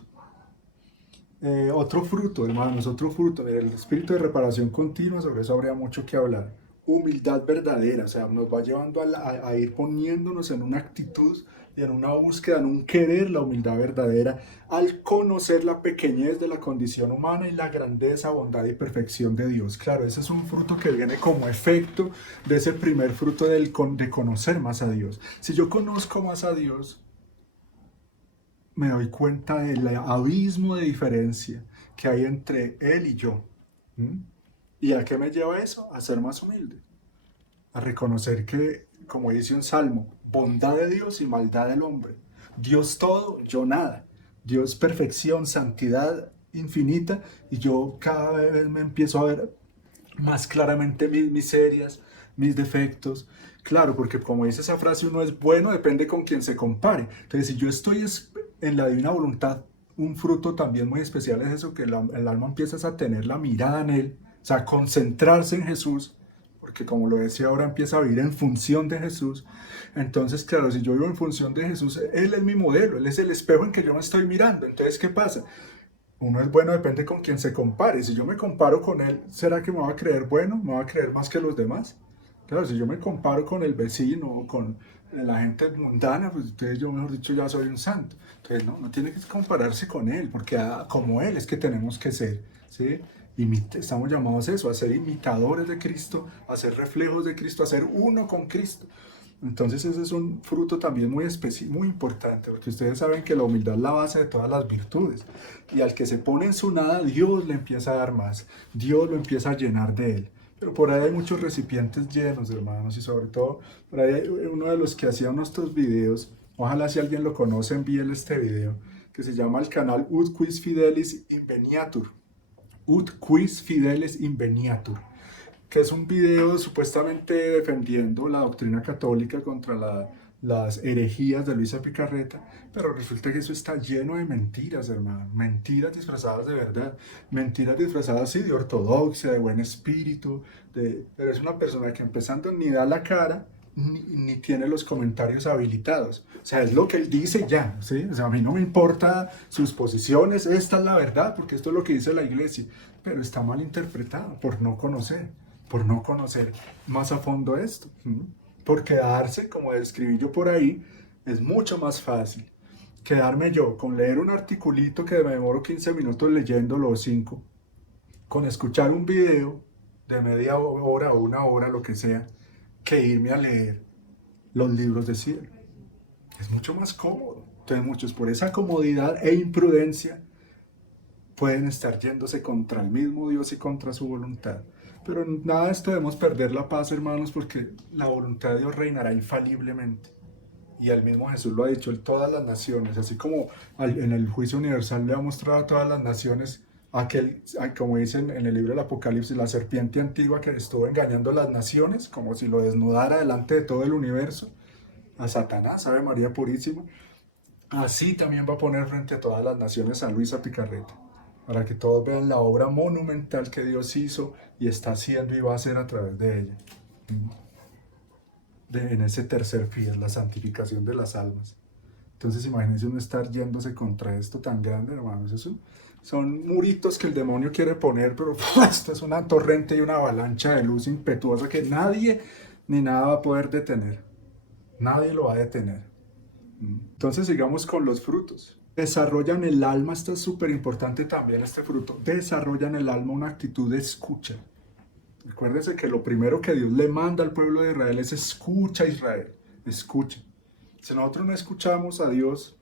Otro fruto, hermanos, otro fruto, el espíritu de reparación continua, sobre eso habría mucho que hablar. Humildad verdadera, o sea, nos va llevando a ir poniéndonos en una actitud y en una búsqueda, en un querer la humildad verdadera, al conocer la pequeñez de la condición humana y la grandeza, bondad y perfección de Dios. Claro, ese es un fruto que viene como efecto de ese primer fruto de conocer más a Dios. Si yo conozco más a Dios, me doy cuenta del abismo de diferencia que hay entre Él y yo. ¿Mm? ¿Y a qué me lleva eso? A ser más humilde, a reconocer que, como dice un salmo, bondad de Dios y maldad del hombre. Dios todo, yo nada. Dios perfección, santidad infinita, y yo cada vez me empiezo a ver más claramente mis miserias, mis defectos. Claro, porque como dice esa frase, uno es bueno, depende con quien se compare. Entonces, si yo estoy en la divina voluntad, un fruto también muy especial es eso, que el alma empieza a tener la mirada en Él, o sea, concentrarse en Jesús, porque como lo decía ahora, empieza a vivir en función de Jesús. Entonces, claro, si yo vivo en función de Jesús, Él es mi modelo, Él es el espejo en que yo me estoy mirando. Entonces, ¿qué pasa? Uno es bueno, depende con quien se compare. Si yo me comparo con él, ¿será que me va a creer bueno? ¿Me va a creer más que los demás? Claro, si yo me comparo con el vecino o con la gente mundana, pues entonces yo, mejor dicho, ya soy un santo. Entonces, no tiene que compararse con él, porque como él es que tenemos que ser, ¿sí? Estamos llamados a eso, a ser imitadores de Cristo, a ser reflejos de Cristo, a ser uno con Cristo. Entonces ese es un fruto también muy importante, porque ustedes saben que la humildad es la base de todas las virtudes. Y al que se pone en su nada, Dios le empieza a dar más, Dios lo empieza a llenar de él. Pero por ahí hay muchos recipientes llenos, hermanos, y sobre todo, por ahí hay uno de los que hacía nuestros videos, ojalá si alguien lo conoce, envíele este video, que se llama el canal Ut Quis Fidelis Inveniatur. Ut Quis Fidelis Inveniatur, que es un video supuestamente defendiendo la doctrina católica contra las herejías de Luisa Picarreta, pero resulta que eso está lleno de mentiras, hermano, mentiras disfrazadas de verdad, mentiras disfrazadas, sí, de ortodoxia, de buen espíritu, pero es una persona que empezando ni da la cara, ni tiene los comentarios habilitados. O sea, es lo que él dice ya, ¿sí? O sea, a mí no me importa sus posiciones, esta es la verdad, porque esto es lo que dice la iglesia, pero está mal interpretado por no conocer más a fondo esto. Por quedarse, como describí yo por ahí, es mucho más fácil quedarme yo con leer un articulito que me demoro 15 minutos leyéndolo o 5, con escuchar un video de media hora o una hora, lo que sea, que irme a leer los libros de cielo. Es mucho más cómodo. Entonces muchos por esa comodidad e imprudencia pueden estar yéndose contra el mismo Dios y contra su voluntad. Pero nada de esto debemos perder la paz, hermanos, porque la voluntad de Dios reinará infaliblemente. Y el mismo Jesús lo ha dicho, en todas las naciones, así como en el juicio universal le ha mostrado a todas las naciones aquel, como dicen en el libro del Apocalipsis, la serpiente antigua que estuvo engañando a las naciones, como si lo desnudara delante de todo el universo, a Satanás, Ave María Purísima. Así también va a poner frente a todas las naciones a Luisa Picarreta, para que todos vean la obra monumental que Dios hizo y está haciendo y va a hacer a través de ella. En ese tercer fin, la santificación de las almas. Entonces imagínense uno estar yéndose contra esto tan grande, hermanos. Eso son muritos que el demonio quiere poner, pero esto es una torrente y una avalancha de luz impetuosa que nadie ni nada va a poder detener. Nadie lo va a detener. Entonces sigamos con los frutos. Desarrollan el alma, esto es súper importante también, este fruto. Desarrollan el alma una actitud de escucha. Recuérdense que lo primero que Dios le manda al pueblo de Israel es escucha, Israel, escucha. Si nosotros no escuchamos a Dios,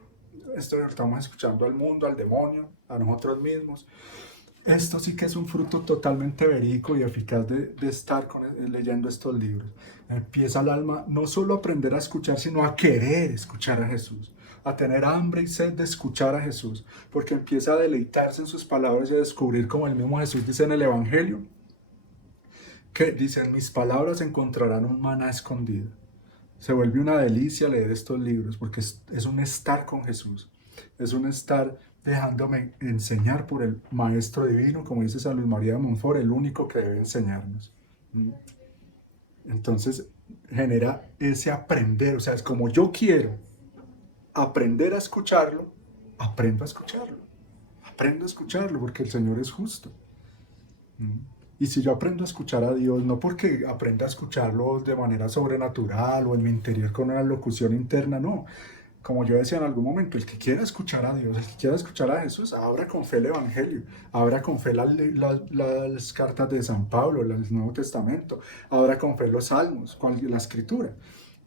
esto lo estamos escuchando al mundo, al demonio, a nosotros mismos. Esto sí que es un fruto totalmente verídico y eficaz de estar leyendo estos libros. Empieza el alma no solo a aprender a escuchar, sino a querer escuchar a Jesús, a tener hambre y sed de escuchar a Jesús, porque empieza a deleitarse en sus palabras y a descubrir, como el mismo Jesús dice en el Evangelio, que dicen, mis palabras encontrarán un maná escondido. Se vuelve una delicia leer estos libros porque es un estar con Jesús, es un estar dejándome enseñar por el Maestro Divino, como dice San Luis María de Montfort, el único que debe enseñarnos. Entonces genera ese aprender, o sea, es como yo quiero aprender a escucharlo, aprendo a escucharlo porque el Señor es justo. Y si yo aprendo a escuchar a Dios, no porque aprenda a escucharlo de manera sobrenatural o en mi interior con una locución interna, no. Como yo decía en algún momento, el que quiera escuchar a Dios, el que quiera escuchar a Jesús, abra con fe el Evangelio, abra con fe las cartas de San Pablo, el Nuevo Testamento, abra con fe los Salmos, la Escritura.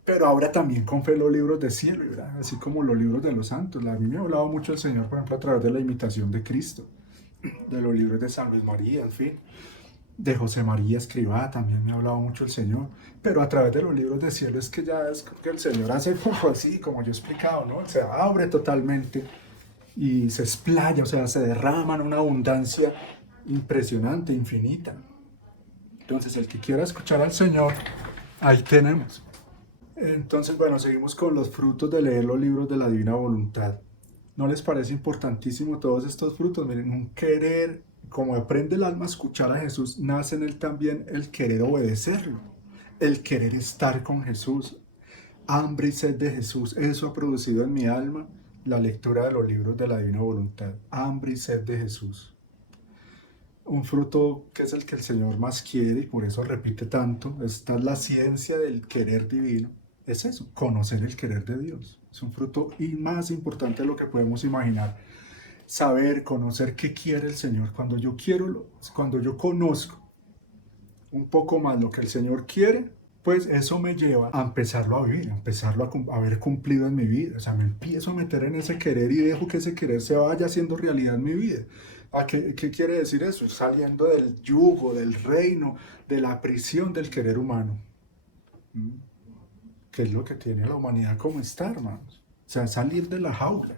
Pero ahora también con fe los libros de cielo, ¿verdad? Así como los libros de los santos. A mí me ha hablado mucho el Señor, por ejemplo, a través de la imitación de Cristo, de los libros de San Luis María, en fin. De José María Escrivá también me ha hablado mucho el Señor, pero a través de los libros de cielo es que ya es que el Señor hace así, como yo he explicado, ¿no? Se abre totalmente y se explaya, o sea, se derrama en una abundancia impresionante, infinita. Entonces, el que quiera escuchar al Señor, ahí tenemos. Entonces, bueno, seguimos con los frutos de leer los libros de la Divina Voluntad. ¿No les parece importantísimo todos estos frutos? Miren, un querer, como aprende el alma a escuchar a Jesús, nace en él también el querer obedecerlo, el querer estar con Jesús. Hambre y sed de Jesús, eso ha producido en mi alma la lectura de los libros de la Divina Voluntad. Hambre y sed de Jesús. Un fruto que es el que el Señor más quiere y por eso repite tanto. Esta es la ciencia del querer divino. Es eso, conocer el querer de Dios. Es un fruto y más importante de lo que podemos imaginar. Saber, conocer qué quiere el Señor. Cuando yo conozco un poco más lo que el Señor quiere, pues eso me lleva a empezarlo a vivir, a empezarlo a ver cumplido en mi vida. O sea, me empiezo a meter en ese querer y dejo que ese querer se vaya haciendo realidad en mi vida. ¿Qué quiere decir eso? Saliendo del yugo, del reino, de la prisión del querer humano. Que es lo que tiene la humanidad como está, hermanos. O sea, salir de la jaula,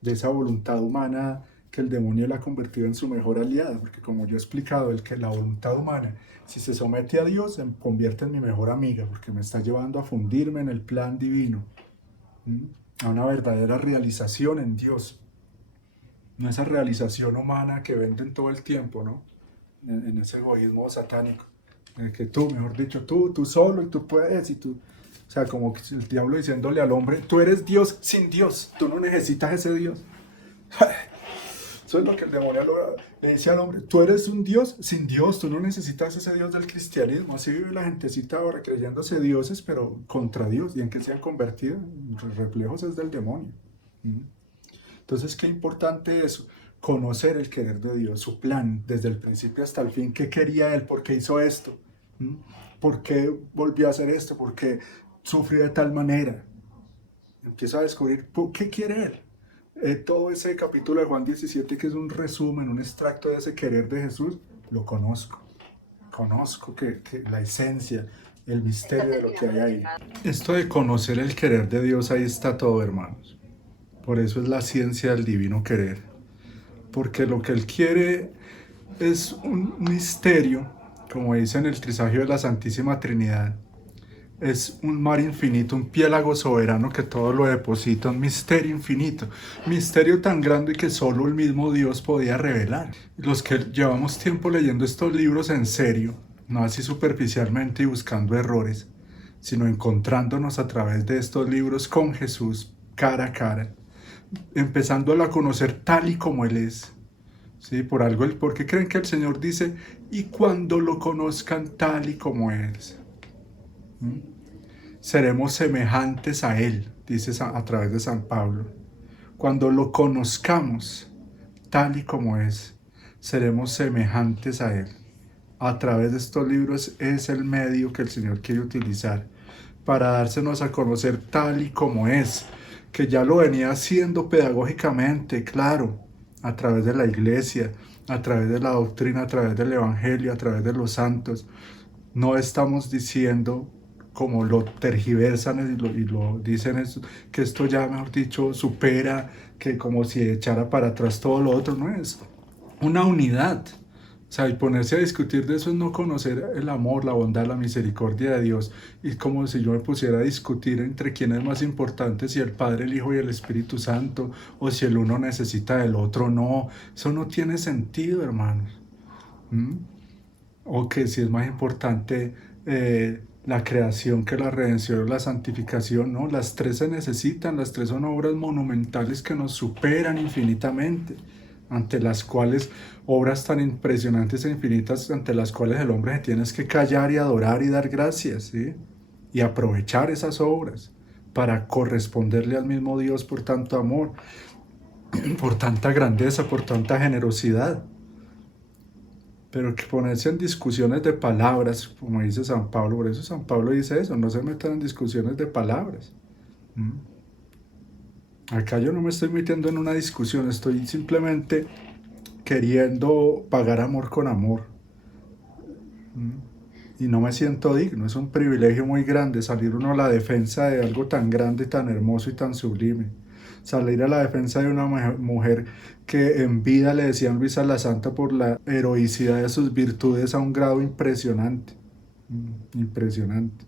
de esa voluntad humana que el demonio la ha convertido en su mejor aliada, porque como yo he explicado, la voluntad humana, si se somete a Dios, se convierte en mi mejor amiga, porque me está llevando a fundirme en el plan divino, a una verdadera realización en Dios, no esa realización humana que venden todo el tiempo, ¿no? En ese egoísmo satánico. Que tú, mejor dicho, tú solo y tú puedes y tú... O sea, como que el diablo diciéndole al hombre, tú eres Dios sin Dios, tú no necesitas ese Dios. Eso es lo que el demonio le dice al hombre, tú eres un Dios sin Dios, tú no necesitas ese Dios del cristianismo. Así vive la gentecita ahora creyéndose dioses, pero contra Dios. ¿Y en qué se han convertido? Reflejos es del demonio. ¿Mm? Entonces, qué importante eso, conocer el querer de Dios, su plan, desde el principio hasta el fin. ¿Qué quería Él? ¿Por qué hizo esto? ¿Mm? ¿Por qué volvió a hacer esto? ¿Por qué sufrió de tal manera? Empieza a descubrir por qué quiere Él. Todo ese capítulo de Juan 17, que es un resumen, un extracto de ese querer de Jesús, lo conozco. Conozco que la esencia, el misterio de lo que hay ahí. Esto de conocer el querer de Dios, ahí está todo, hermanos. Por eso es la ciencia del divino querer. Porque lo que Él quiere es un misterio, como dice en el Trisagio de la Santísima Trinidad. Es un mar infinito, un piélago soberano que todo lo deposita, un misterio infinito, misterio tan grande que solo el mismo Dios podía revelar. Los que llevamos tiempo leyendo estos libros en serio, no así superficialmente y buscando errores, sino encontrándonos a través de estos libros con Jesús cara a cara, empezándolo a conocer tal y como Él es. ¿Sí? ¿Por qué creen que el Señor dice, y cuando lo conozcan tal y como es? ¿Mm? Seremos semejantes a Él, dice a través de San Pablo. Cuando lo conozcamos tal y como es, seremos semejantes a Él. A través de estos libros es el medio que el Señor quiere utilizar para dársenos a conocer tal y como es, que ya lo venía haciendo pedagógicamente, claro, a través de la iglesia, a través de la doctrina, a través del evangelio, a través de los santos. No estamos diciendo, como lo tergiversan y lo dicen, que esto ya, mejor dicho, supera, que como si echara para atrás todo lo otro. No, es una unidad. O sea, y ponerse a discutir de eso es no conocer el amor, la bondad, la misericordia de Dios. Y como si yo me pusiera a discutir entre quién es más importante, si el Padre, el Hijo y el Espíritu Santo, o si el uno necesita del otro. No, eso no tiene sentido, hermanos. ¿Mm? O que si es más importante la creación que la redención o la santificación. No, las tres se necesitan, las tres son obras monumentales que nos superan infinitamente, ante las cuales, obras tan impresionantes e infinitas, ante las cuales el hombre se tiene que callar y adorar y dar gracias, ¿sí? Y aprovechar esas obras para corresponderle al mismo Dios por tanto amor, por tanta grandeza, por tanta generosidad. Pero que ponerse en discusiones de palabras, como dice San Pablo, por eso San Pablo dice eso, no se metan en discusiones de palabras. ¿Mm? Acá yo no me estoy metiendo en una discusión, estoy simplemente queriendo pagar amor con amor. ¿Mm? Y no me siento digno, es un privilegio muy grande salir uno a la defensa de algo tan grande, tan hermoso y tan sublime. Salir a la defensa de una mujer que en vida le decían Luisa la Santa por la heroicidad de sus virtudes a un grado impresionante. Impresionante.